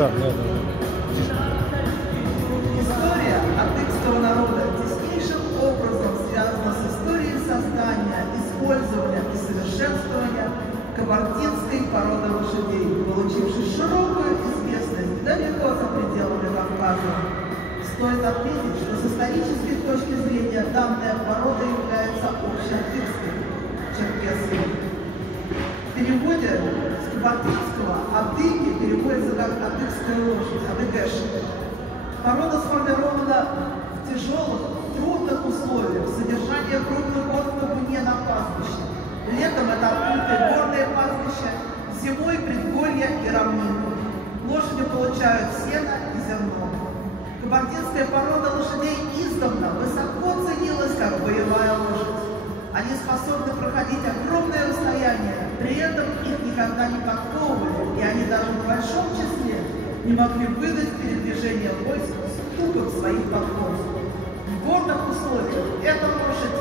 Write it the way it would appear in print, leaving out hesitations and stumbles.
История адыгского народа теснейшим образом связана с историей создания, использования и совершенствования кабардинской породы лошадей, получившей широкую известность далеко за пределами Кавказа. Стоит отметить, что с исторической точки зрения данная порода является общеадыгской, черкесской. В переводе с кабардинского «адыги» переводится как «адыгская лошадь», «адыгэш». Порода сформирована в тяжелых, трудных условиях, содержание крупных островов не на пастбище. Летом это открытые горные пастбища, зимой предгорья и равнины. Лошади получают сено и зерно. Кабардинская порода лошадей издавна высоко ценилась как боевая лошадь. Они способны проходить огромное расстояние, при этом их никогда не подковывали, и они даже в большом числе не могли выдать передвижение войск стуком своих подков. В горных условиях эта лошадь